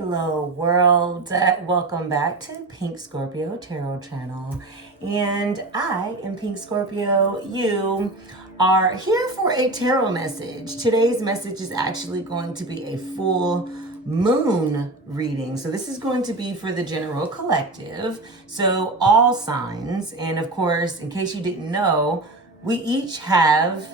Hello world, welcome back to Pink Scorpio Tarot Channel, and I am Pink Scorpio. You are here for a tarot message. Today's message is actually going to be a full moon reading. So this is going to be for the general collective, so all signs. And of course, in case you didn't know, we each have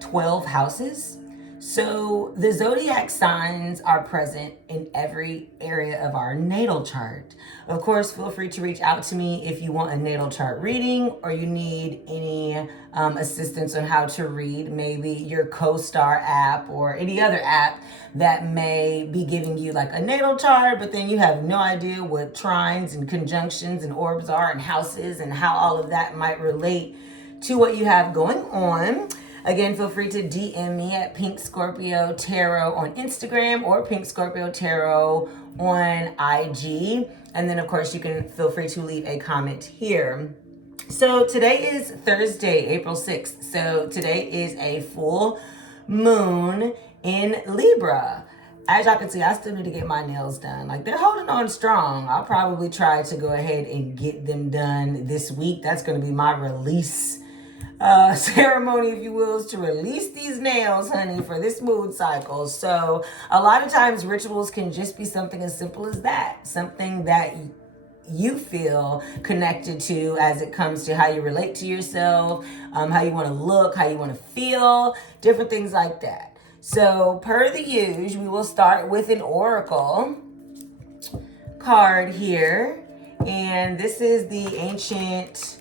12 houses. So the zodiac signs are present in every area of our natal chart. Of course, feel free to reach out to me if you want a natal chart reading or you need any assistance on how to read maybe your CoStar app or any other app that may be giving you like a natal chart, but then you have no idea what trines and conjunctions and orbs are and houses and how all of that might relate to what you have going on. Again, feel free to DM me at Pink Scorpio Tarot on Instagram or Pink Scorpio Tarot on IG. And then, of course, you can feel free to leave a comment here. So today is Thursday, April 6th. So today is a full moon in Libra. As y'all can see, I still need to get my nails done. Like, they're holding on strong. I'll probably try to go ahead and get them done this week. That's going to be my release ceremony, if you will, is to release these nails, honey, for this moon cycle. So a lot of times rituals can just be something as simple as that, something that you feel connected to as it comes to how you relate to yourself, how you want to look, how you want to feel, different things like that. So per the usual, we will start with an oracle card here, and this is the ancient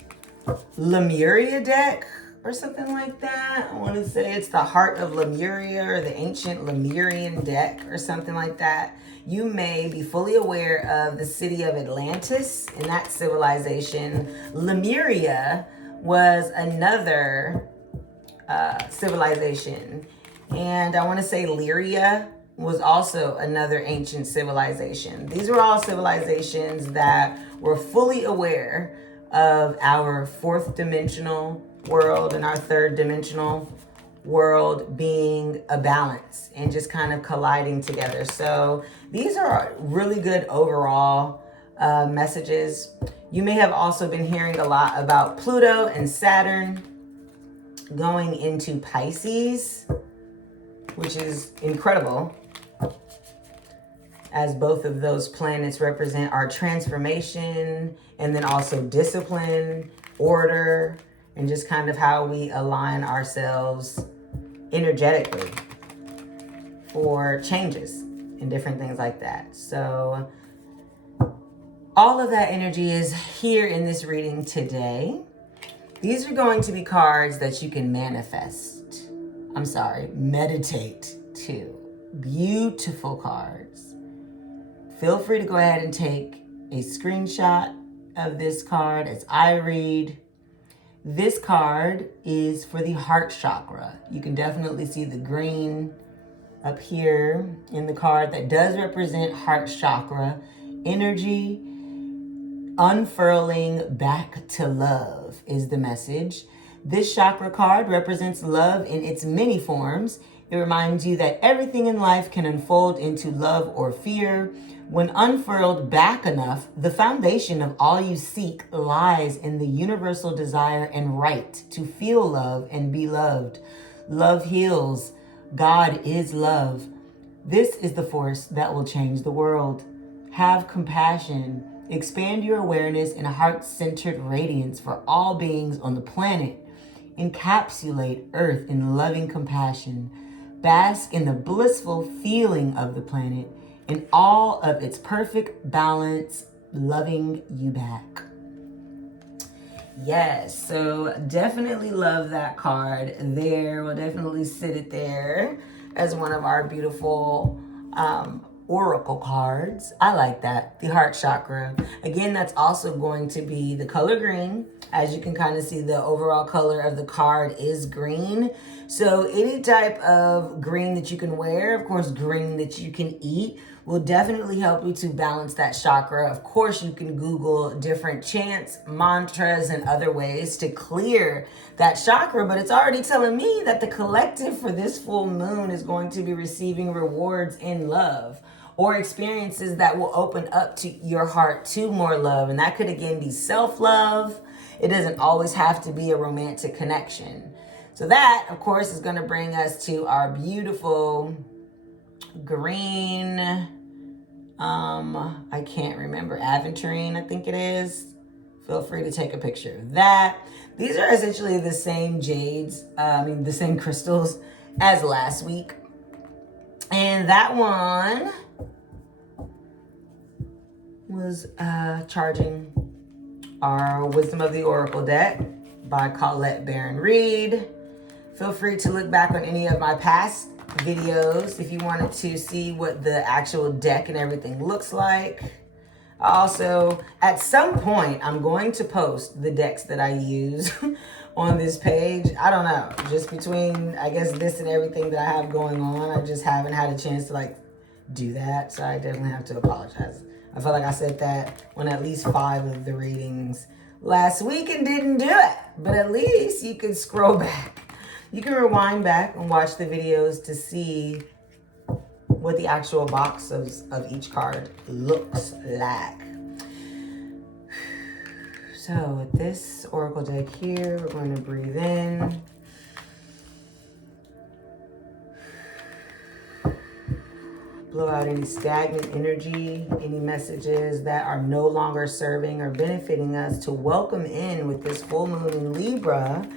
Lemuria deck or something like that. I want to say it's the Heart of Lemuria or the ancient Lemurian deck or something like that. You may be fully aware of the city of Atlantis and that civilization. Lemuria was another civilization, and I want to say Lyria was also another ancient civilization. These were all civilizations that were fully aware of our fourth dimensional world and our third dimensional world being a balance and just kind of colliding together. So these are really good overall messages. You may have also been hearing a lot about Pluto and Saturn going into Pisces, which is incredible, as both of those planets represent our transformation and then also discipline, order, and just kind of how we align ourselves energetically for changes and different things like that. So all of that energy is here in this reading today. These are going to be cards that you can meditate to. Beautiful cards. Feel free to go ahead and take a screenshot of this card as I read. This card is for the heart chakra. You can definitely see the green up here in the card that does represent heart chakra energy. Unfurling back to love is the message. This chakra card represents love in its many forms. It reminds you that everything in life can unfold into love or fear. When unfurled back enough, the foundation of all you seek lies in the universal desire and right to feel love and be loved. Love heals. God is love. This is the force that will change the world. Have compassion. Expand your awareness in a heart-centered radiance for all beings on the planet. Encapsulate Earth in loving compassion. Bask in the blissful feeling of the planet in all of its perfect balance, loving you back. Yes, so definitely love that card there. We'll definitely sit it there as one of our beautiful oracle cards. I like that, the heart chakra. Again, that's also going to be the color green. As you can kind of see, the overall color of the card is green. So any type of green that you can wear, of course, green that you can eat, will definitely help you to balance that chakra. Of course, you can Google different chants, mantras, and other ways to clear that chakra, but it's already telling me that the collective for this full moon is going to be receiving rewards in love or experiences that will open up to your heart to more love. And that could again be self-love. It doesn't always have to be a romantic connection. So that, of course, is going to bring us to our beautiful green, I can't remember, aventurine, I think it is. Feel free to take a picture of that. These are essentially the same jades, the same crystals as last week. And that one was charging our Wisdom of the Oracle deck by Colette Baron Reed. Feel free to look back on any of my past videos if you wanted to see what the actual deck and everything looks like. Also, at some point, I'm going to post the decks that I use on this page. I don't know, just between, I guess, this and everything that I have going on, I just haven't had a chance to do that. So I definitely have to apologize. I feel like I said that on at least 5 of the readings last week and didn't do it. But at least you can scroll back. You can rewind back and watch the videos to see what the actual box of each card looks like. So with this Oracle deck here, we're going to breathe in. Blow out any stagnant energy, any messages that are no longer serving or benefiting us, to welcome in with this full moon in Libra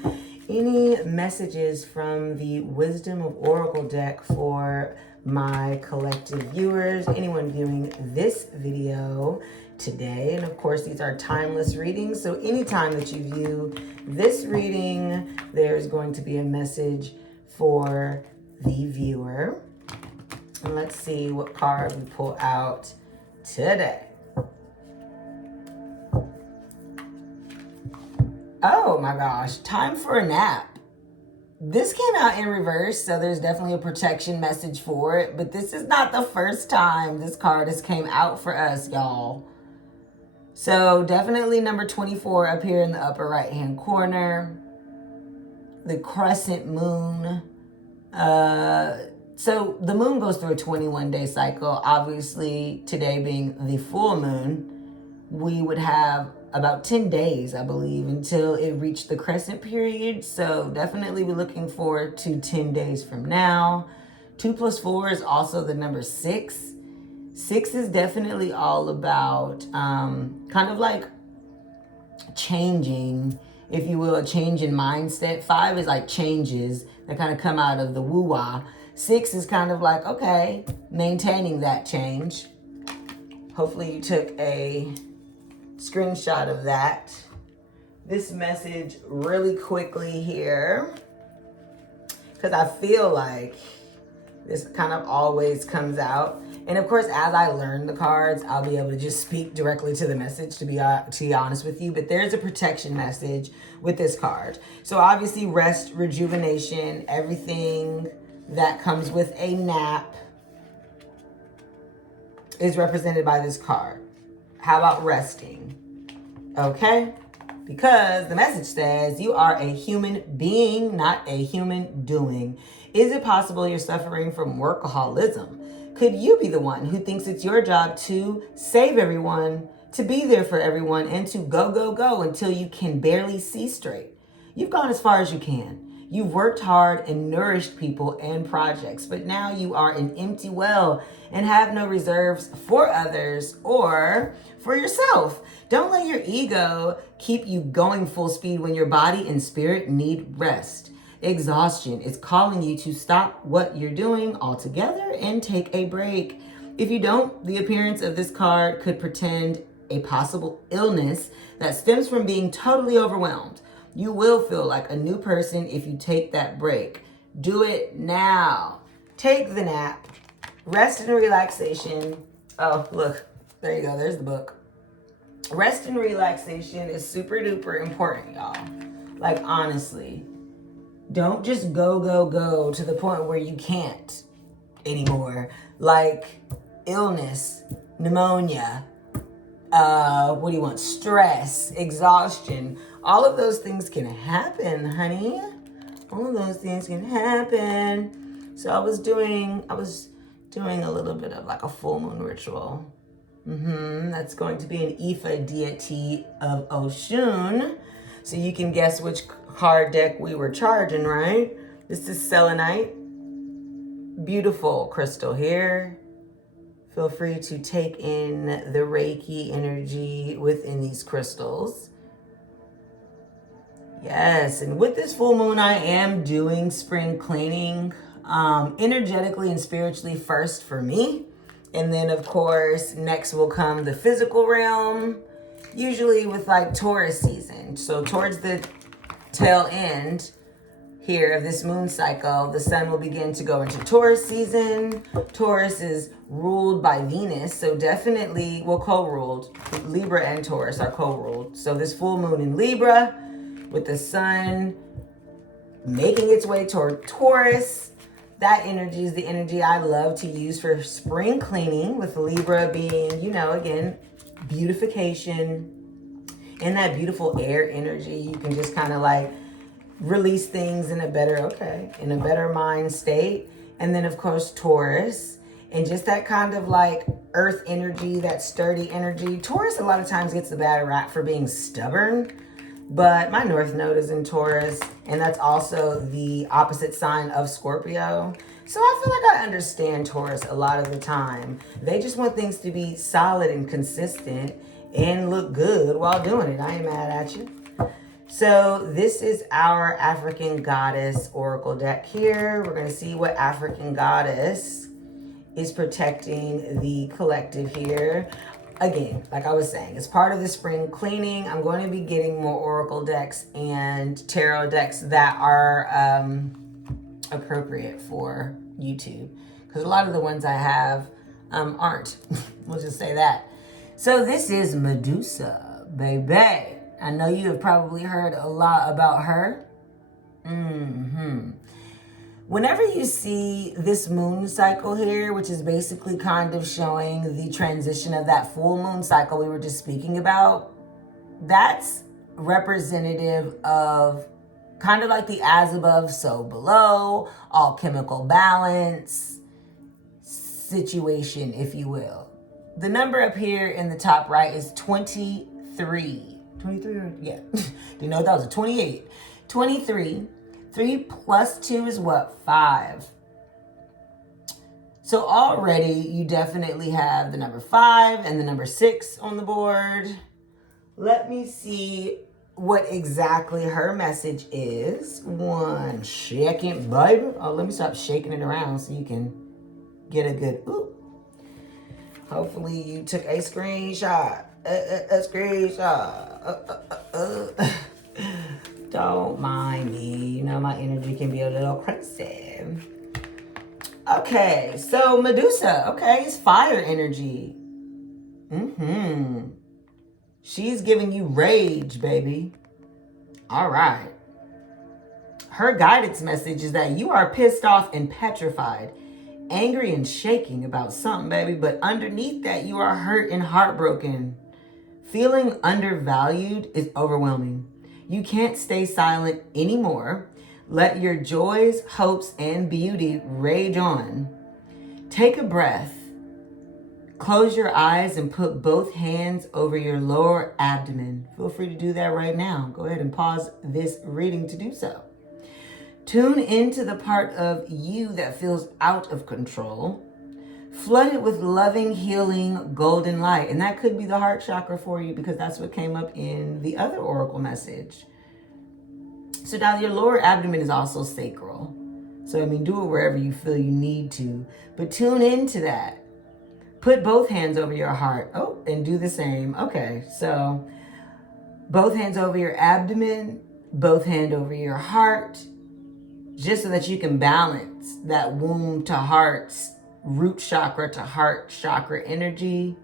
any messages from the Wisdom of Oracle deck for my collective viewers, anyone viewing this video today. And of course, these are timeless readings. So anytime that you view this reading, there's going to be a message for the viewer. And let's see what card we pull out today. Oh my gosh, time for a nap. This came out in reverse, so there's definitely a protection message for it, but this is not the first time this card has came out for us, y'all. So definitely number 24 up here in the upper right-hand corner. The crescent moon. So the moon goes through a 21-day cycle. Obviously, today being the full moon, we would have about 10 days, I believe, until it reached the crescent period. So definitely we're looking forward to 10 days from now. 2 plus 4 is also the number 6. 6 is definitely all about kind of like changing, if you will, a change in mindset. 5 is like changes that kind of come out of the woo-wah. 6 is kind of like, okay, maintaining that change. Hopefully you took a screenshot of that. This message really quickly here, because I feel like this kind of always comes out. And of course, as I learn the cards, I'll be able to just speak directly to the message, to be honest with you. But there's a protection message with this card. So obviously rest, rejuvenation, everything that comes with a nap is represented by this card. How about resting? Okay? Because the message says you are a human being, not a human doing. Is it possible you're suffering from workaholism? Could you be the one who thinks it's your job to save everyone, to be there for everyone, and to go, go, go until you can barely see straight? You've gone as far as you can. You've worked hard and nourished people and projects, but now you are an empty well and have no reserves for others or for yourself. Don't let your ego keep you going full speed when your body and spirit need rest. Exhaustion is calling you to stop what you're doing altogether and take a break. If you don't, the appearance of this card could portend a possible illness that stems from being totally overwhelmed. You will feel like a new person if you take that break. Do it now. Take the nap. Rest and relaxation. Oh, look. There you go. There's the book. Rest and relaxation is super duper important, y'all. Like, honestly. Don't just go, go, go to the point where you can't anymore. Like illness, pneumonia, what do you want? Stress, exhaustion. All of those things can happen, honey. All of those things can happen. So I was doing a little bit of like a full moon ritual. That's going to be an Ifa deity of Oshun. So you can guess which card deck we were charging, right? This is selenite. Beautiful crystal here. Feel free to take in the Reiki energy within these crystals. Yes, and with this full moon, I am doing spring cleaning energetically and spiritually first for me. And then, of course, next will come the physical realm, usually with like Taurus season. So towards the tail end here of this moon cycle, the sun will begin to go into Taurus season. Taurus is ruled by Venus, so definitely, well, co-ruled. Libra and Taurus are co-ruled. So this full moon in Libra, with the sun making its way toward Taurus, that energy is the energy I love to use for spring cleaning, with Libra being, you know, again, beautification and that beautiful air energy. You can just kind of like release things in a better mind state. And then of course Taurus, and just that kind of like earth energy, that sturdy energy. Taurus a lot of times gets the bad rap for being stubborn, but my North Node is in Taurus, and that's also the opposite sign of Scorpio. So I feel like I understand Taurus a lot of the time. They just want things to be solid and consistent and look good while doing it. I ain't mad at you. So this is our African Goddess Oracle deck here. We're going to see what African Goddess is protecting the collective here. Again, like I was saying, as part of the spring cleaning, I'm going to be getting more Oracle decks and tarot decks that are appropriate for YouTube, because a lot of the ones I have aren't. We'll just say that. So this is Medusa, baby. I know you have probably heard a lot about her. Whenever you see this moon cycle here, which is basically kind of showing the transition of that full moon cycle we were just speaking about, that's representative of kind of like the as above, so below, alchemical balance situation, if you will. The number up here in the top right is 23. 23, yeah. Do you know that was a 28? 23. 3 plus 2 is what? 5. So already you definitely have the number 5 and the number 6 on the board. Let me see what exactly her message is. 1 second, baby. Oh, let me stop shaking it around so you can get a good, ooh. Hopefully you took a screenshot. A screenshot. Don't mind me. You know, my energy can be a little crazy. Okay, so Medusa. Okay, it's fire energy. She's giving you rage, baby. All right. Her guidance message is that you are pissed off and petrified, angry and shaking about something, baby. But underneath that, you are hurt and heartbroken. Feeling undervalued is overwhelming. You can't stay silent anymore. Let your joys, hopes, and beauty rage on. Take a breath. Close your eyes and put both hands over your lower abdomen. Feel free to do that right now. Go ahead and pause this reading to do so. Tune into the part of you that feels out of control. Flood it with loving, healing, golden light. And that could be the heart chakra for you, because that's what came up in the other oracle message. So now your lower abdomen is also sacral. So, I mean, do it wherever you feel you need to. But tune into that. Put both hands over your heart. Oh, and do the same. Okay, so both hands over your abdomen, both hands over your heart, just so that you can balance that womb to heart, root chakra to heart chakra energy.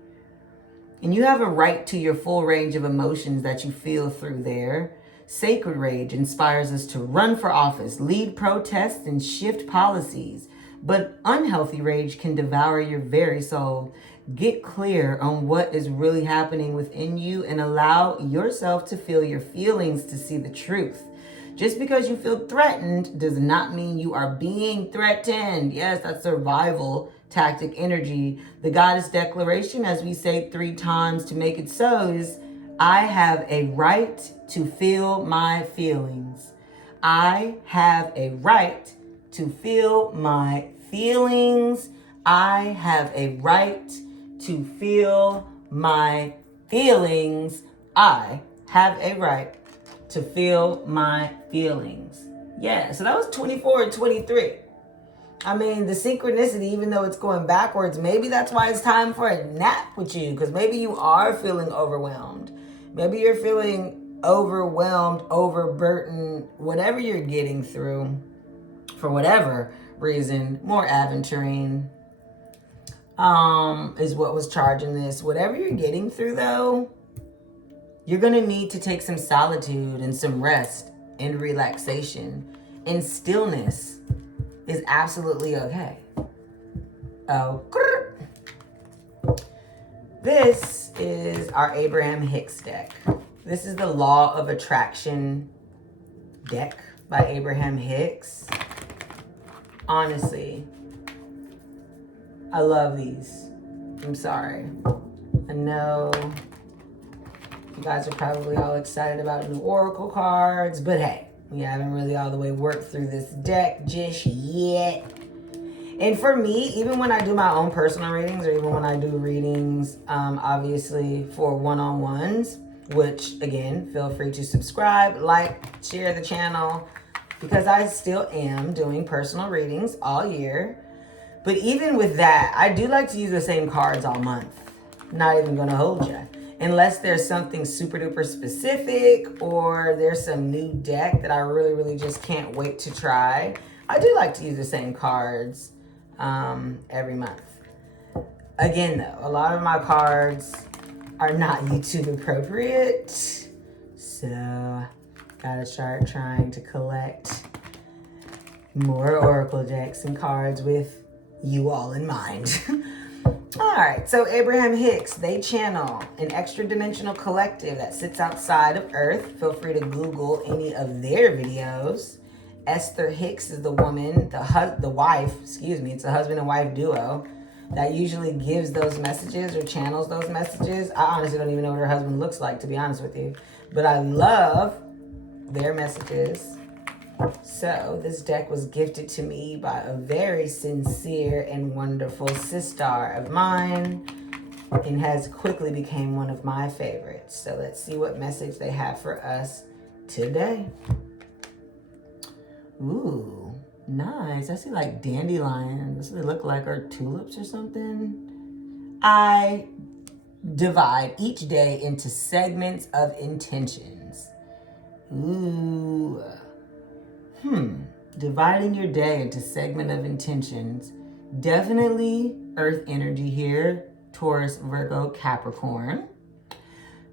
And you have a right to your full range of emotions that you feel through there. Sacred rage inspires us to run for office, lead protests, and shift policies. But unhealthy rage can devour your very soul. Get clear on what is really happening within you and allow yourself to feel your feelings to see the truth. Just because you feel threatened does not mean you are being threatened. Yes, that's survival tactic energy. The goddess declaration, as we say 3 times to make it so, is I have a right to feel my feelings. I have a right to feel my feelings. I have a right to feel my feelings. I have a right to feel my feelings. Yeah, so that was 24 and 23. I mean, the synchronicity, even though it's going backwards, maybe that's why it's time for a nap with you, because maybe you are feeling overwhelmed. Maybe you're feeling overwhelmed, overburdened, whatever you're getting through, for whatever reason. More aventurine is what was charging this. Whatever you're getting through, though, you're going to need to take some solitude and some rest and relaxation and stillness is absolutely okay. Oh, this is our Abraham Hicks deck. This is the Law of Attraction deck by Abraham Hicks. Honestly, I love these. I'm sorry. I know you guys are probably all excited about new Oracle cards, but hey, we haven't really all the way worked through this deck just yet. And for me, even when I do my own personal readings, or even when I do readings, obviously for one-on-ones, which again, feel free to subscribe, like, share the channel, because I still am doing personal readings all year. But even with that, I do like to use the same cards all month. Not even gonna hold you. Unless there's something super duper specific or there's some new deck that I really, really just can't wait to try. I do like to use the same cards every month. Again, though, a lot of my cards are not YouTube appropriate. So, gotta start trying to collect more Oracle decks and cards with you all in mind. All right, so Abraham Hicks, they channel an extra dimensional collective that sits outside of Earth. Feel free to Google any of their videos. Esther Hicks is the woman, the wife, it's a husband and wife duo that usually gives those messages or channels those messages. I honestly don't even know what her husband looks like, to be honest with you. But I love their messages. So this deck was gifted to me by a very sincere and wonderful sister of mine and has quickly become one of my favorites. So let's see what message they have for us today. Ooh, nice. I see like dandelions. They look like our tulips or something. I divide each day into segments of intentions. Ooh. Dividing your day into segment of intentions. Definitely Earth energy here. Taurus, Virgo, Capricorn.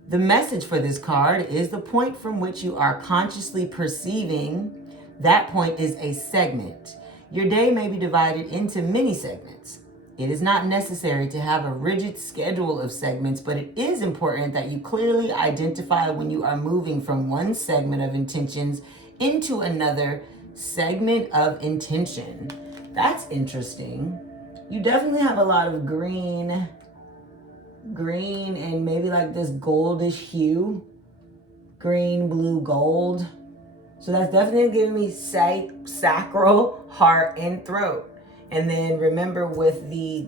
The message for this card is the point from which you are consciously perceiving. That point is a segment. Your day may be divided into many segments. It is not necessary to have a rigid schedule of segments, but it is important that you clearly identify when you are moving from one segment of intentions into another segment of intention. That's interesting. You definitely have a lot of green and maybe like this goldish hue. Green, blue, gold. So that's definitely giving me sacral, heart, and throat. And then remember with the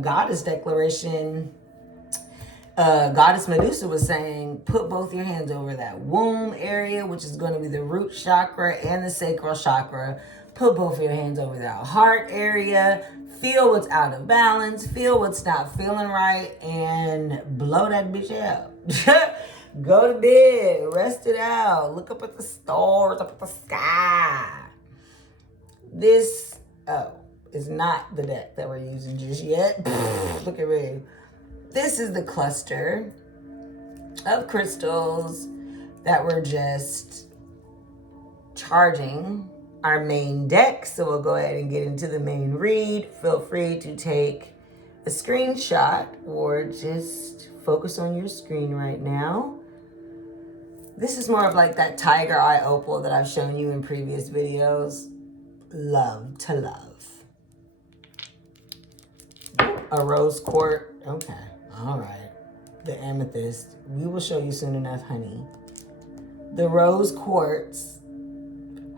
goddess declaration, Goddess Medusa was saying, put both your hands over that womb area, which is going to be the root chakra and the sacral chakra. Put both your hands over that heart area. Feel what's out of balance. Feel what's not feeling right. And blow that bitch out. Go to bed. Rest it out. Look up at the stars, up at the sky. This, is not the deck that we're using just yet. Look at me. This is the cluster of crystals that we're just charging our main deck. So we'll go ahead and get into the main read. Feel free to take a screenshot or just focus on your screen right now. This is more of like that tiger eye opal that I've shown you in previous videos. Love to love. A rose quartz. Okay. All right. The amethyst. We will show you soon enough, honey. The rose quartz.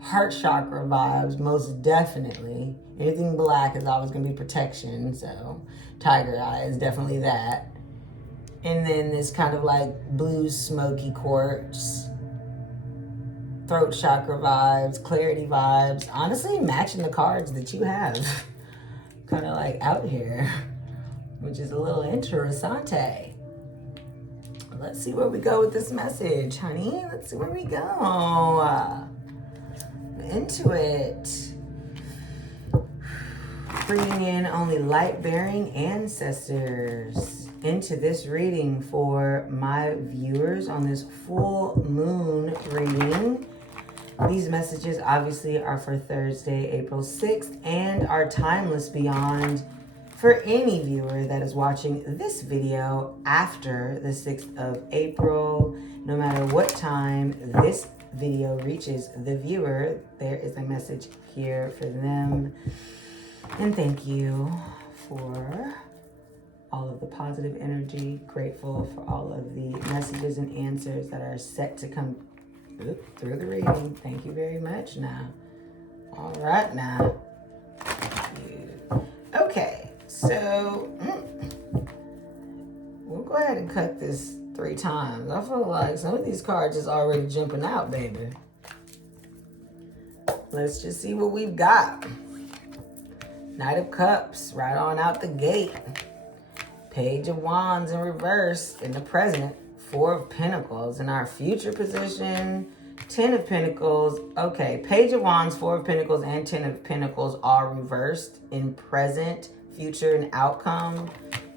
Heart chakra vibes, most definitely. Anything black is always going to be protection. So tiger eye is definitely that. And then this kind of like blue smoky quartz. Throat chakra vibes, clarity vibes. Honestly, matching the cards that you have. Kind of like out here. Which is a little interessante. Let's see where we go with this message, honey. Let's see where we go. Into it. Bringing in only light-bearing ancestors into this reading for my viewers on this full moon reading. These messages obviously are for Thursday, April 6th, and are timeless beyond for any viewer that is watching this video after the 6th of April. No matter what time this video reaches the viewer, there is a message here for them. And thank you for all of the positive energy. Grateful for all of the messages and answers that are set to come through the reading. Thank you very much now. All right now. Okay, so we'll go ahead and cut this 3 times. I feel like some of these cards is already jumping out, baby. Let's just see what we've got. Knight of Cups, right on out the gate. Page of Wands in reverse in the present. 4 of Pentacles in our future position. 10 of Pentacles. Okay, Page of Wands, 4 of Pentacles, and 10 of Pentacles are reversed in present, future, and outcome.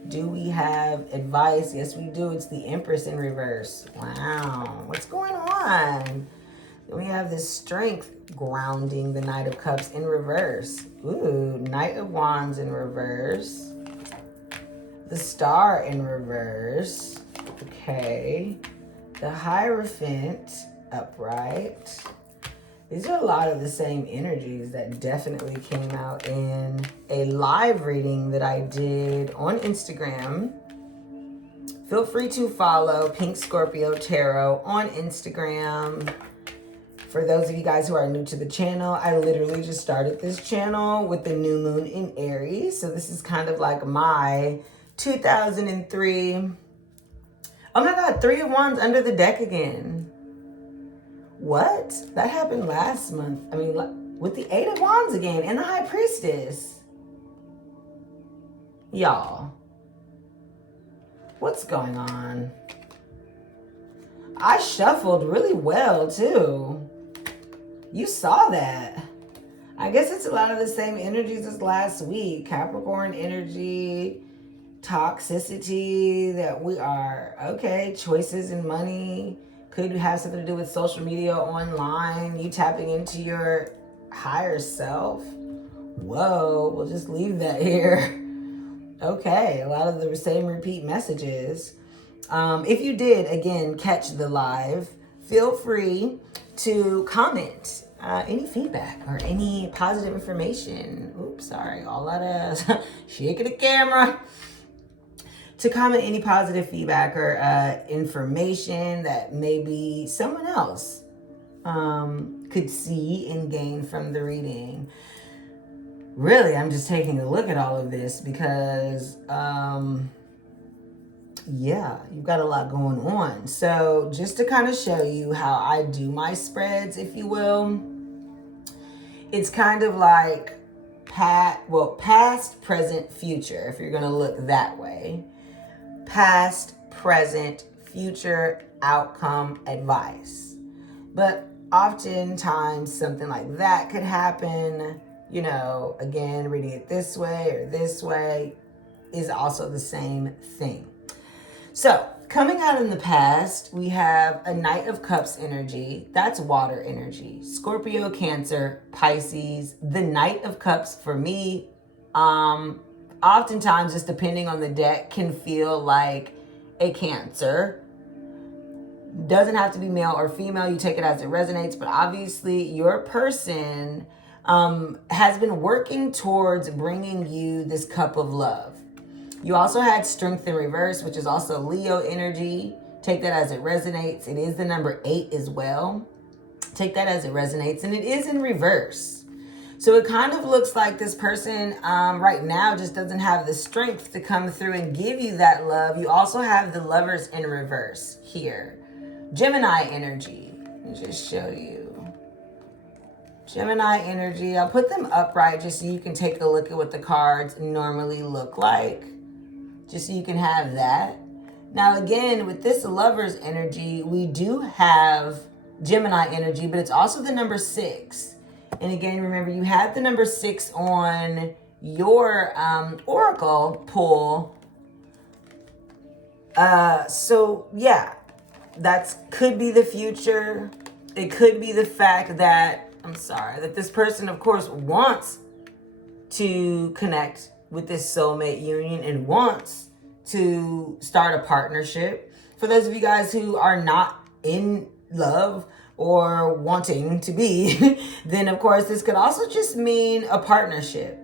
Do we have advice? Yes, we do. It's the Empress in reverse. Wow. What's going on? We have this Strength grounding the Knight of Cups in reverse. Ooh, Knight of Wands in reverse. The Star in reverse. Okay. The Hierophant upright. These are a lot of the same energies that definitely came out in a live reading that I did on Instagram. Feel free to follow Pink Scorpio Tarot on Instagram. For those of you guys who are new to the channel, I literally just started this channel with the new moon in Aries. So this is kind of like my 2003. Oh my God, 3 of Wands under the deck again. What? That happened last month. I mean, with the 8 of Wands again and the High Priestess. Y'all, what's going on? I shuffled really well too. You saw that. I guess it's a lot of the same energies as last week. Capricorn energy, toxicity that we are, okay, choices and money. Could have something to do with social media, online, you tapping into your higher self. Whoa, we'll just leave that here. Okay, a lot of the same repeat messages. If you did, again, catch the live, feel free to comment any feedback or any positive information. Oops, sorry, all that ass. Shaking the camera. To comment any positive feedback or information that maybe someone else could see and gain from the reading. Really, I'm just taking a look at all of this because, yeah, you've got a lot going on. So just to kind of show you how I do my spreads, if you will, it's kind of like past, present, future, if you're going to look that way. Past, present, future, outcome, advice. But oftentimes something like that could happen, you know, again, reading it this way or this way is also the same thing. So coming out in the past, we have a Knight of Cups energy. That's water energy. Scorpio, Cancer, Pisces. The Knight of Cups for me, oftentimes, just depending on the deck, can feel like a Cancer. Doesn't have to be male or female. You take it as it resonates. But obviously, your person has been working towards bringing you this cup of love. You also had Strength in reverse, which is also Leo energy. Take that as it resonates. It is the number 8 as well. Take that as it resonates. And it is in reverse. So it kind of looks like this person right now just doesn't have the strength to come through and give you that love. You also have the Lovers in reverse here. Gemini energy. Let me just show you. Gemini energy. I'll put them upright just so you can take a look at what the cards normally look like. Just so you can have that. Now again, with this Lovers energy, we do have Gemini energy, but it's also the number 6. And again, remember, you had the number 6 on your oracle pull. So yeah, that could be the future. It could be the fact that, that this person, of course, wants to connect with this soulmate union and wants to start a partnership. For those of you guys who are not in love or wanting to be, then of course this could also just mean a partnership.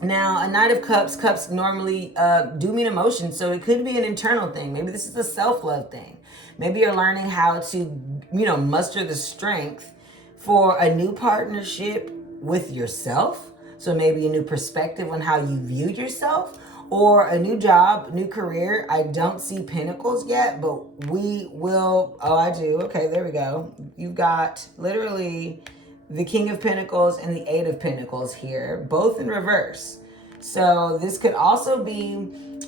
Now, a Knight of Cups, cups normally do mean emotion, so it could be an internal thing. Maybe this is a self-love thing. Maybe you're learning how to, muster the strength for a new partnership with yourself. So maybe a new perspective on how you viewed yourself, or a new job, new career. I don't see Pentacles yet, but we will. Oh, I do. Okay, there we go. You've got literally the King of Pentacles and the 8 of Pentacles here, both in reverse. So this could also be,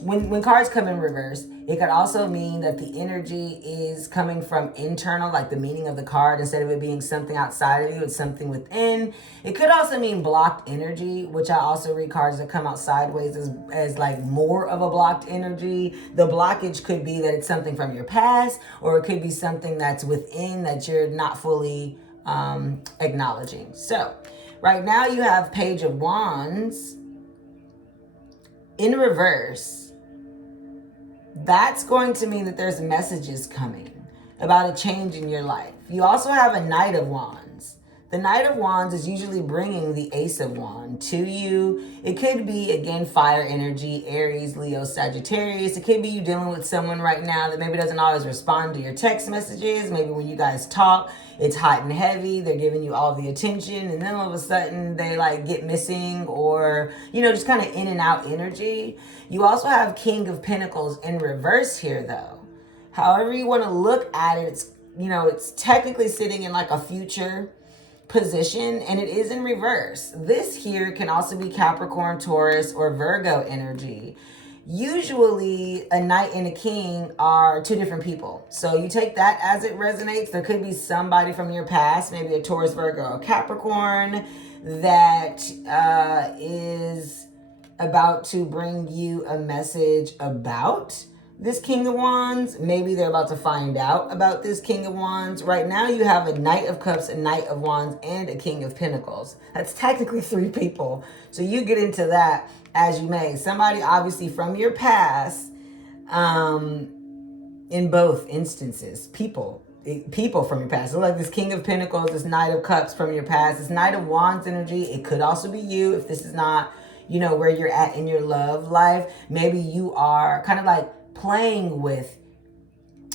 when cards come in reverse, it could also mean that the energy is coming from internal, like the meaning of the card, instead of it being something outside of you, it's something within. It could also mean blocked energy, which I also read cards that come out sideways as like more of a blocked energy. The blockage could be that it's something from your past, or it could be something that's within that you're not fully acknowledging. So right now you have Page of Wands in reverse. That's going to mean that there's messages coming about a change in your life. You also have a Knight of Wands. The Knight of Wands is usually bringing the Ace of Wands to you. It could be, again, fire energy, Aries, Leo, Sagittarius. It could be you dealing with someone right now that maybe doesn't always respond to your text messages. Maybe when you guys talk, it's hot and heavy. They're giving you all the attention, and then all of a sudden they like get missing, or, just kind of in and out energy. You also have King of Pentacles in reverse here, though. However you want to look at it, it's technically sitting in like a future position, and it is in reverse. This here can also be Capricorn, Taurus, or Virgo energy. Usually a knight and a king are two different people. So you take that as it resonates. There could be somebody from your past, maybe a Taurus, Virgo, or Capricorn, that is about to bring you a message about this King of Wands. Maybe they're about to find out about this King of Wands. Right now you have a Knight of Cups, a Knight of Wands, and a King of Pentacles. That's technically 3 people. So you get into that as you may. Somebody obviously from your past, in both instances, people from your past. So like this King of Pentacles, this Knight of Cups from your past, this Knight of Wands energy. It could also be you if this is not, where you're at in your love life. Maybe you are kind of like playing with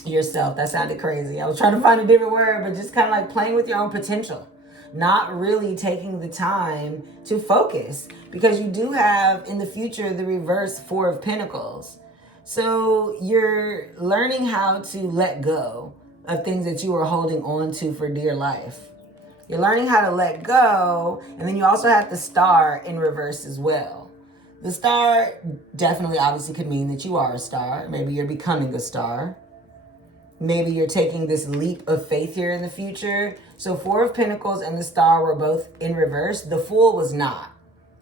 yourself. That sounded crazy. I was trying to find a different word, but just kind of like playing with your own potential. Not really taking the time to focus, because you do have in the future the reverse 4 of Pentacles. So you're learning how to let go of things that you were holding on to for dear life. You're learning how to let go. And then you also have the Star in reverse as well. The Star definitely obviously could mean that you are a star. Maybe you're becoming a star. Maybe you're taking this leap of faith here in the future. So 4 of Pentacles and the Star were both in reverse. The Fool was not.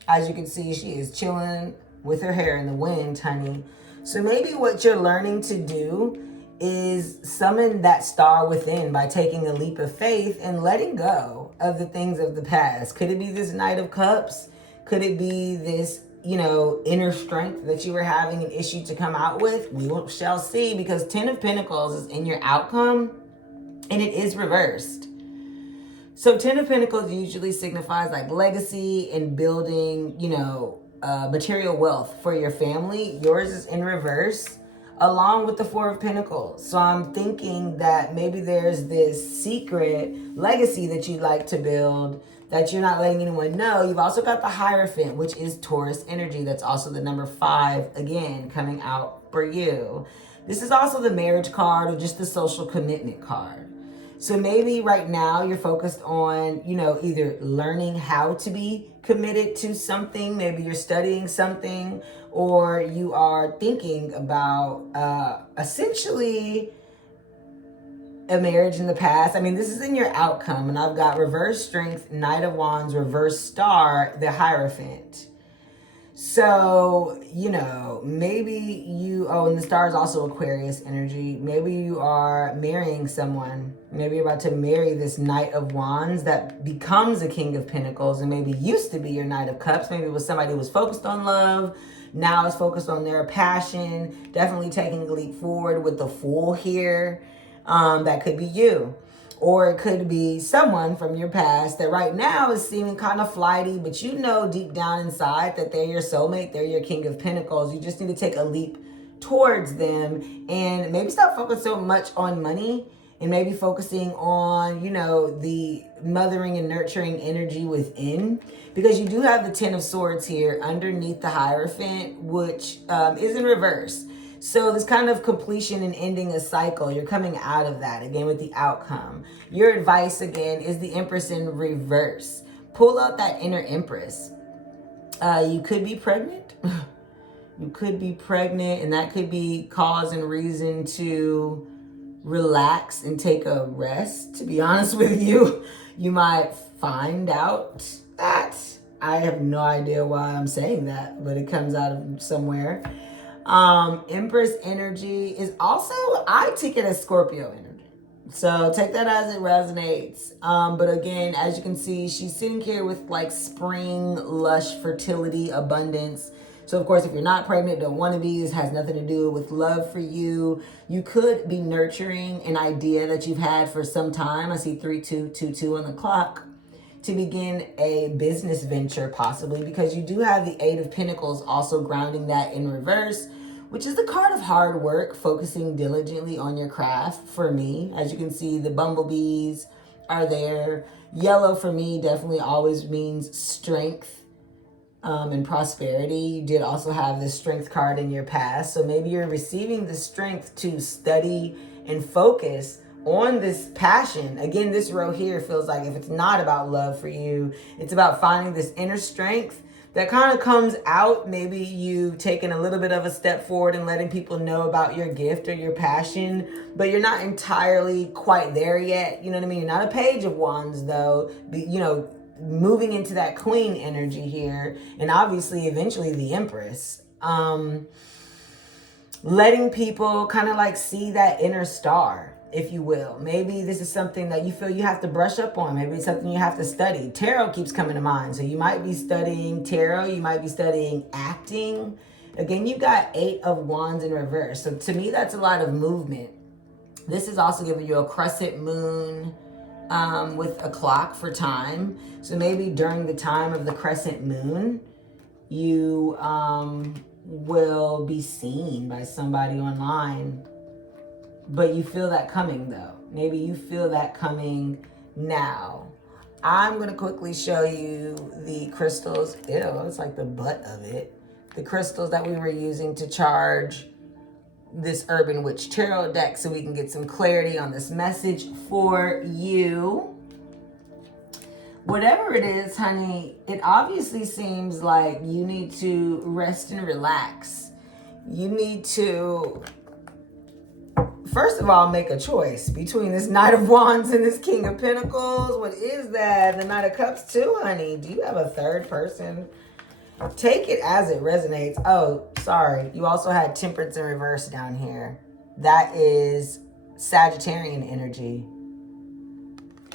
As you can see, she is chilling with her hair in the wind, honey. So maybe what you're learning to do is summon that star within by taking a leap of faith and letting go of the things of the past. Could it be this Knight of Cups? Could it be this, inner strength that you were having an issue to come out with? We shall see, because 10 of Pentacles is in your outcome and it is reversed. So 10 of Pentacles usually signifies like legacy and building, material wealth for your family. Yours is in reverse, along with the Four of Pentacles. So I'm thinking that maybe there's this secret legacy that you'd like to build that you're not letting anyone know. You've also got the Hierophant, which is Taurus energy. That's also the number 5, again, coming out for you. This is also the marriage card or just the social commitment card. So maybe right now you're focused on, either learning how to be committed to something. Maybe you're studying something, or you are thinking about essentially a marriage in the past. I mean, this is in your outcome, and I've got reverse Strength, Knight of Wands, reverse Star, the Hierophant. So, maybe and the Star is also Aquarius energy. Maybe you are marrying someone. Maybe you're about to marry this Knight of Wands that becomes a King of Pentacles and maybe used to be your Knight of Cups. Maybe it was somebody who was focused on love. Now it's focused on their passion. Definitely taking a leap forward with the Fool here. That could be you. Or it could be someone from your past that right now is seeming kind of flighty, but deep down inside that they're your soulmate, they're your King of Pentacles. You just need to take a leap towards them and maybe stop focusing so much on money and maybe focusing on, the mothering and nurturing energy within. Because you do have the 10 of Swords here underneath the Hierophant, which is in reverse. So this kind of completion and ending a cycle, you're coming out of that again with the outcome. Your advice again is the Empress in reverse. Pull out that inner Empress. You could be pregnant. You could be pregnant, and that could be cause and reason to relax and take a rest. To be honest with you, you might find out that, I have no idea why I'm saying that, but it comes out of somewhere. Empress energy is also, I take it as Scorpio energy. So take that as it resonates. But again, as you can see, she's sitting here with like spring, lush, fertility, abundance. So of course, if you're not pregnant, don't want to be, this has nothing to do with love for you. You could be nurturing an idea that you've had for some time. I see 3222 on the clock. To begin a business venture possibly, because you do have the 8 of Pentacles also grounding that in reverse, which is the card of hard work, focusing diligently on your craft for me. As you can see, the bumblebees are there. Yellow for me definitely always means strength and prosperity. You did also have the Strength card in your past. So maybe you're receiving the strength to study and focus on this passion. Again, this row here feels like if it's not about love for you, it's about finding this inner strength that kind of comes out. Maybe you've taken a little bit of a step forward and letting people know about your gift or your passion, but you're not entirely quite there yet. You know what I mean? You're not a Page of Wands though, moving into that Queen energy here, and obviously eventually the Empress. Letting people kind of like see that inner star, if you will. Maybe this is something that you feel you have to brush up on. Maybe it's something you have to study. Tarot keeps coming to mind. So you might be studying tarot. You might be studying acting. Again, you've got 8 of Wands in reverse. So to me, that's a lot of movement. This is also giving you a crescent moon with a clock for time. So maybe during the time of the crescent moon, you will be seen by somebody online. But you feel that coming though. Maybe you feel that coming now. I'm going to quickly show you the crystals. Ew, it's like the butt of it. The crystals that we were using to charge this Urban Witch Tarot deck so we can get some clarity on this message for you. Whatever it is, honey, it obviously seems like you need to rest and relax. You need to, first of all, make a choice between this Knight of Wands and this King of Pentacles. What is that? The Knight of Cups too, honey. Do you have a third person? Take it as it resonates. Oh, sorry. You also had Temperance in reverse down here. That is Sagittarian energy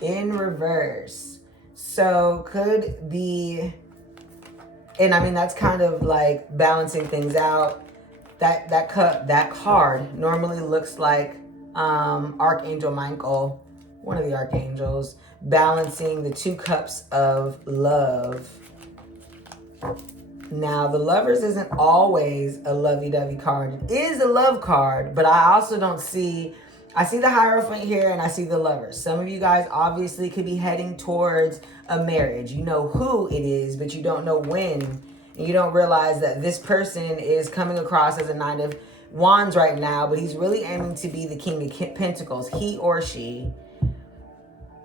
in reverse. So could be, and I mean, that's kind of like balancing things out. That card normally looks like Archangel Michael, one of the archangels, balancing the 2 cups of love. Now, the Lovers isn't always a lovey-dovey card. It is a love card, but I also don't see... I see the Hierophant here and I see the Lovers. Some of you guys obviously could be heading towards a marriage. You know who it is, but you don't know when. And you don't realize that this person is coming across as a Knight of Wands right now, but he's really aiming to be the King of Pentacles, he or she.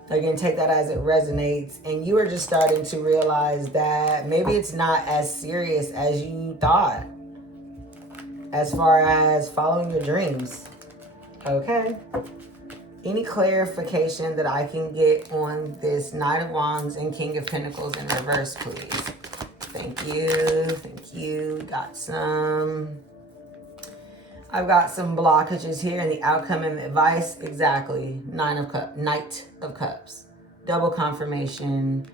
Again, take that as it resonates. And you are just starting to realize that maybe it's not as serious as you thought as far as following your dreams. Okay. Any clarification that I can get on this Knight of Wands and King of Pentacles in reverse, please? Thank you. Thank you. I've got some blockages here in the outcome and advice. Exactly. Knight of Cups. Double confirmation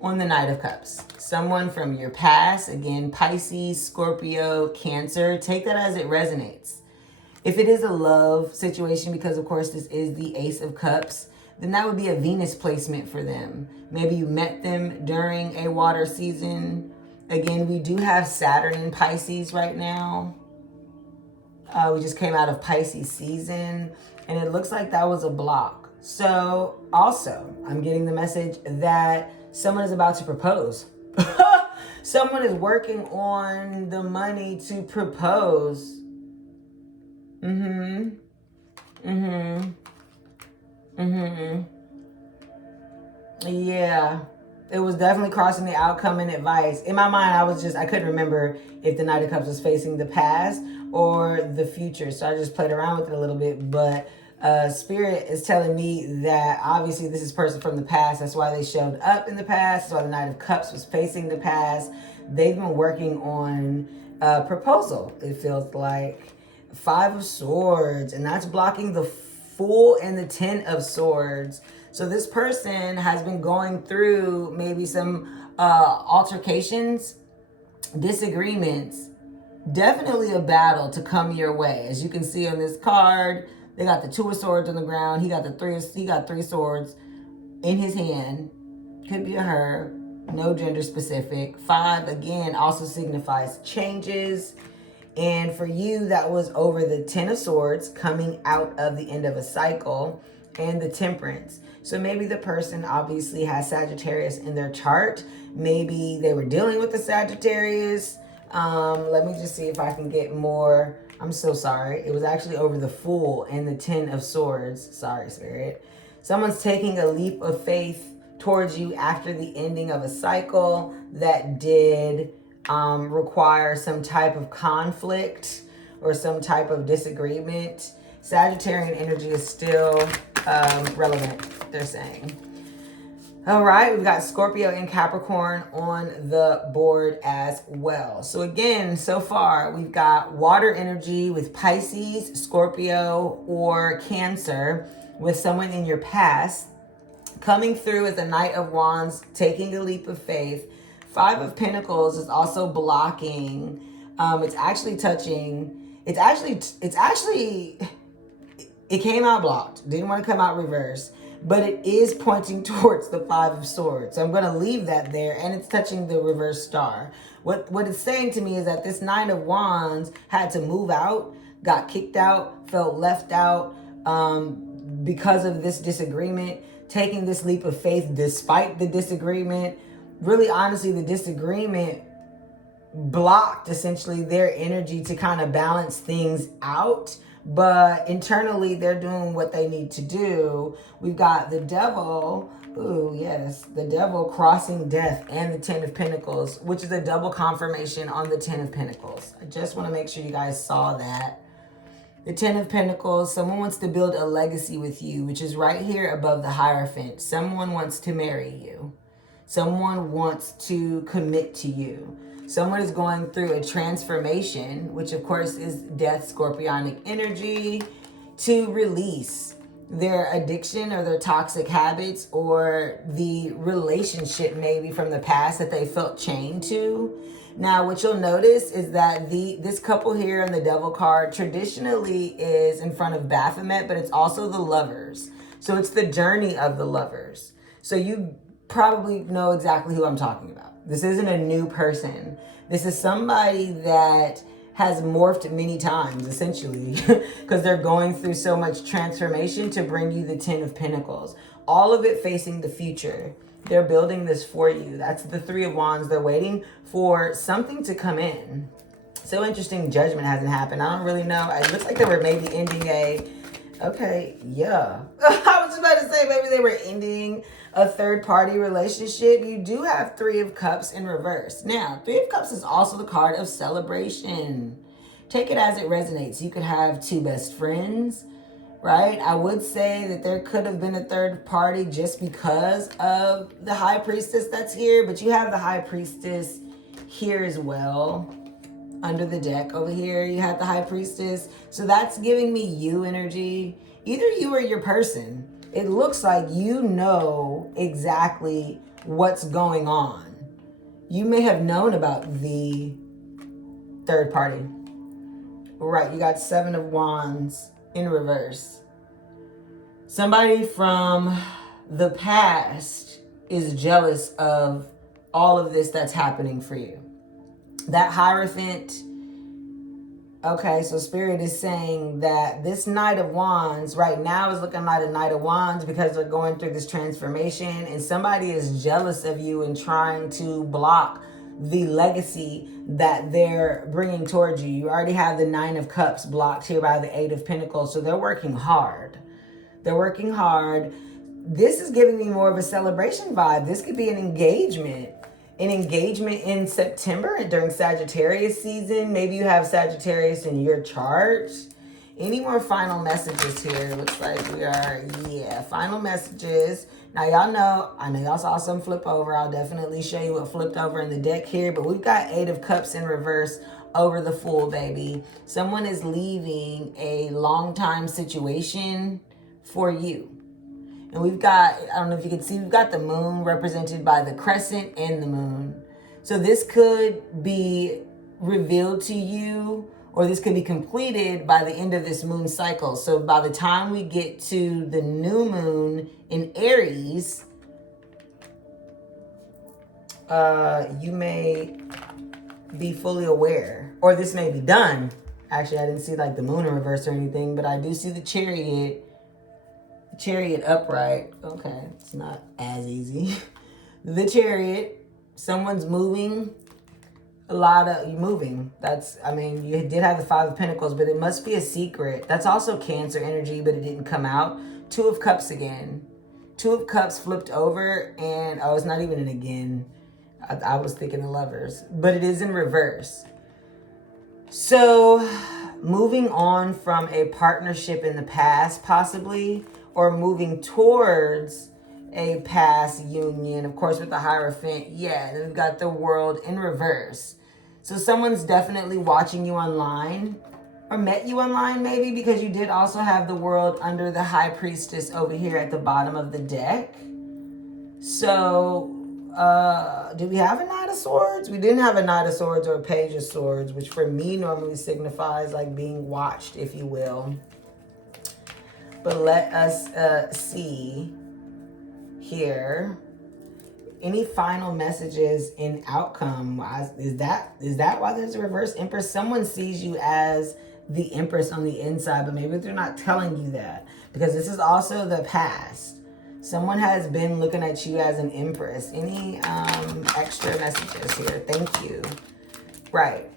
on the Knight of Cups. Someone from your past, again, Pisces, Scorpio, Cancer. Take that as it resonates. If it is a love situation, because of course this is the Ace of Cups, then that would be a Venus placement for them. Maybe you met them during a water season. Again, we do have Saturn in Pisces right now. We just came out of Pisces season, and it looks like that was a block. So also, I'm getting the message that someone is about to propose. Someone is working on the money to propose. Yeah, it was definitely crossing the outcome and advice. In my mind, I couldn't remember if the Knight of Cups was facing the past or the future. So I just played around with it a little bit. But Spirit is telling me that obviously this is a person from the past. That's why they showed up in the past. That's why the Knight of Cups was facing the past. They've been working on a proposal, it feels like. Five of Swords, and that's blocking the Fool and the Ten of Swords. So this person has been going through maybe some altercations, disagreements, definitely a battle to come your way. As you can see on this card, they got the Two of Swords on the ground. He got three swords in his hand. Could be a her, no gender specific. Five, again, also signifies changes. And for you, that was over the Ten of Swords coming out of the end of a cycle and the Temperance. So maybe the person obviously has Sagittarius in their chart. Maybe they were dealing with the Sagittarius. Let me just see if I can get more. I'm so sorry. It was actually over the Fool and the Ten of Swords. Sorry, Spirit. Someone's taking a leap of faith towards you after the ending of a cycle that did require some type of conflict or some type of disagreement. Sagittarian energy is still relevant, they're saying. All right, we've got Scorpio and Capricorn on the board as well. So again, so far, we've got water energy with Pisces, Scorpio, or Cancer with someone in your past coming through as a Knight of Wands, taking a leap of faith. Five of Pentacles is also blocking. It's actually touching. It came out blocked. Didn't want to come out reverse. But it is pointing towards the Five of Swords. So I'm going to leave that there. And it's touching the reverse star. What it's saying to me is that this Nine of Wands had to move out, got kicked out, felt left out because of this disagreement. Taking this leap of faith despite the disagreement. Really, honestly, the disagreement blocked essentially their energy to kind of balance things out. But internally, they're doing what they need to do. We've got the Devil. Ooh, yes. The Devil crossing Death and the Ten of Pentacles, which is a double confirmation on the Ten of Pentacles. I just want to make sure you guys saw that. The Ten of Pentacles, someone wants to build a legacy with you, which is right here above the Hierophant. Someone wants to marry you. Someone wants to commit to you. Someone is going through a transformation, which of course is Death, Scorpionic energy, to release their addiction or their toxic habits or the relationship maybe from the past that they felt chained to. Now, what you'll notice is that this couple here on the Devil card traditionally is in front of Baphomet, but it's also the Lovers. So it's the journey of the Lovers. So you probably know exactly who I'm talking about. This isn't a new person. This is somebody that has morphed many times, essentially, because they're going through so much transformation to bring you the 10 of Pentacles. All of it facing the future. They're building this for you. That's the 3 of Wands. They're waiting for something to come in. So interesting, Judgment hasn't happened. I don't really know. It looks like they were maybe ending okay, yeah. I was about to say maybe they were ending a third-party relationship. You do have 3 of Cups in reverse. Now, 3 of Cups is also the card of celebration. Take it as it resonates. You could have 2 best friends, right? I would say that there could have been a third party just because of the High Priestess that's here, but you have the High Priestess here as well. Under the deck over here, you have the High Priestess. So that's giving me you energy. Either you or your person. It looks like you know exactly what's going on. You may have known about the third party. Right, you got 7 of Wands in reverse. Somebody from the past is jealous of all of this that's happening for you. That Hierophant, okay, so Spirit is saying that this Knight of Wands right now is looking like a Knight of Wands because they're going through this transformation, and somebody is jealous of you and trying to block the legacy that they're bringing towards you. You already have the 9 of Cups blocked here by the 8 of Pentacles, so they're working hard. They're working hard. This is giving me more of a celebration vibe. This could be an engagement. An engagement in September during Sagittarius season. Maybe you have Sagittarius in your chart. Any more final messages here? Looks like we are, final messages. Now, y'all know, I know y'all saw some flip over. I'll definitely show you what flipped over in the deck here. But we've got 8 of Cups in reverse over the Fool, baby. Someone is leaving a long time situation for you. And we've got, I don't know if you can see, we've got the moon represented by the crescent and the moon. So this could be revealed to you, or this could be completed by the end of this moon cycle. So by the time we get to the new moon in Aries, you may be fully aware, or this may be done. Actually, I didn't see like the moon in reverse or anything, but I do see the Chariot upright. Okay, it's not as easy. The Chariot, someone's moving. That's, I mean, you did have the 5 of Pentacles, but it must be a secret. That's also Cancer energy, but it didn't come out. 2 of Cups again. 2 of Cups flipped over, and it's not even an again. I was thinking the Lovers, but it is in reverse. So moving on from a partnership in the past, possibly, or moving towards a past union, of course, with the Hierophant. Yeah, then we've got the World in reverse. So someone's definitely watching you online, or met you online maybe, because you did also have the World under the High Priestess over here at the bottom of the deck. So, did we have a Knight of Swords? We didn't have a Knight of Swords or a Page of Swords, which for me normally signifies like being watched, if you will. But let us see here. Any final messages in outcome? Is that why there's a reverse Empress? Someone sees you as the Empress on the inside, but maybe they're not telling you that, because this is also the past. Someone has been looking at you as an Empress. Any extra messages here? Thank you. Right.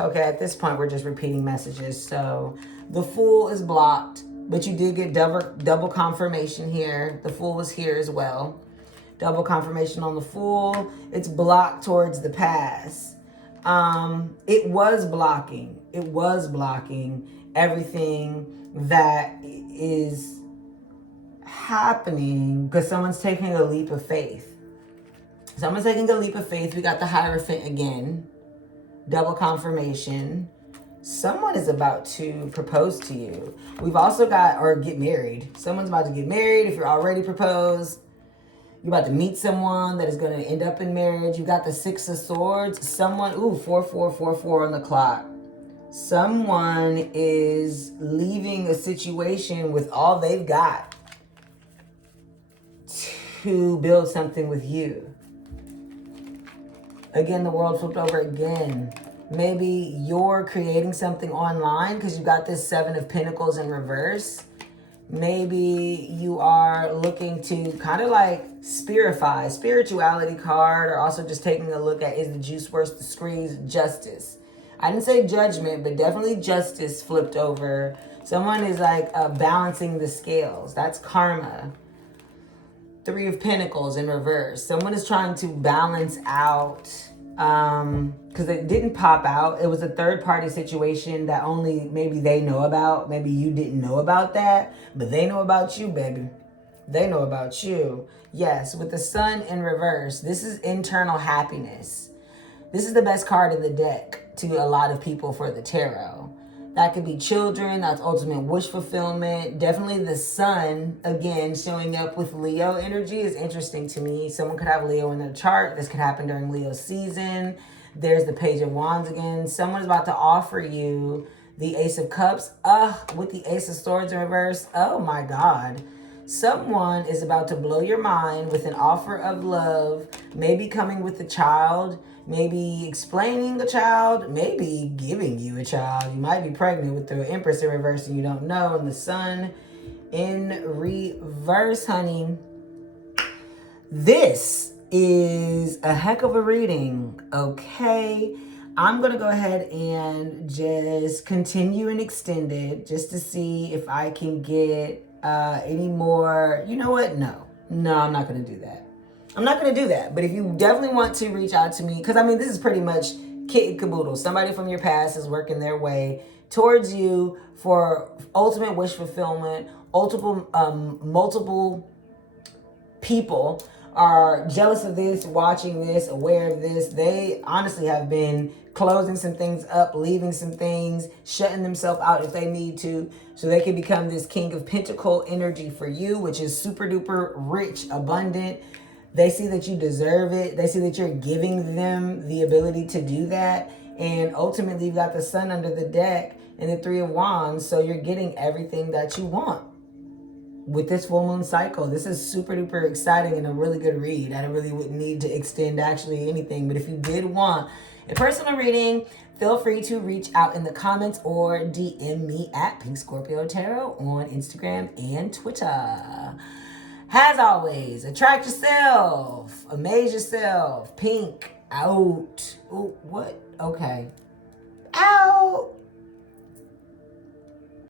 Okay, at this point, we're just repeating messages. So the Fool is blocked, but you did get double confirmation here. The Fool was here as well. Double confirmation on the Fool. It's blocked towards the past. It was blocking everything that is happening because someone's taking a leap of faith. Someone's taking a leap of faith. We got the Hierophant again. Double confirmation. Someone is about to propose to you. We've also got, or get married. Someone's about to get married. If you're already proposed, you're about to meet someone that is going to end up in marriage. You got the 6 of Swords. Someone, 4444 on the clock. Someone is leaving a situation with all they've got to build something with you. Again, the world flipped over again. Maybe you're creating something online because you got this Seven of Pentacles in reverse. Maybe you are looking to kind of like spirituality card, or also just taking a look at, is the juice worth the squeeze? Justice. I didn't say judgment, but definitely justice flipped over. Someone is like balancing the scales. That's karma. Three of Pentacles in reverse. Someone is trying to balance out, because it didn't pop out. It was a third party situation that only maybe they know about. Maybe you didn't know about that, but they know about you, baby. They know about you. Yes, with the Sun in reverse, this is internal happiness. This is the best card in the deck to a lot of people for the tarot. That could be children. That's ultimate wish fulfillment. Definitely the Sun, again, showing up with Leo energy is interesting to me. Someone could have Leo in their chart. This could happen during Leo season. There's the Page of Wands again. Someone's about to offer you the Ace of Cups. With the Ace of Swords in reverse. Oh my God. Someone is about to blow your mind with an offer of love, maybe coming with a child, maybe explaining the child, maybe giving you a child. You might be pregnant with the Empress in reverse and you don't know, and the Sun in reverse, honey. This is a heck of a reading, okay? I'm going to go ahead and just continue and extend it just to see if I can get any more. You know what? No, I'm not going to do that. I'm not going to do that. But if you definitely want to reach out to me, because I mean, this is pretty much kit and caboodle. Somebody from your past is working their way towards you for ultimate wish fulfillment. Multiple people are jealous of this, watching this, aware of this. They honestly have been closing some things up, leaving some things, shutting themselves out if they need to, so they can become this King of Pentacle energy for you, which is super duper rich, abundant. They see that you deserve it. They see that you're giving them the ability to do that. And ultimately, you've got the Sun under the deck and the Three of Wands, so you're getting everything that you want with this full moon cycle. This is super duper exciting and a really good read. I really wouldn't need to extend actually anything, but if you did want a personal reading, feel free to reach out in the comments or DM me at Pink Scorpio Tarot on Instagram and Twitter. As always, attract yourself, amaze yourself. Pink out. Ooh, what? Okay. Out.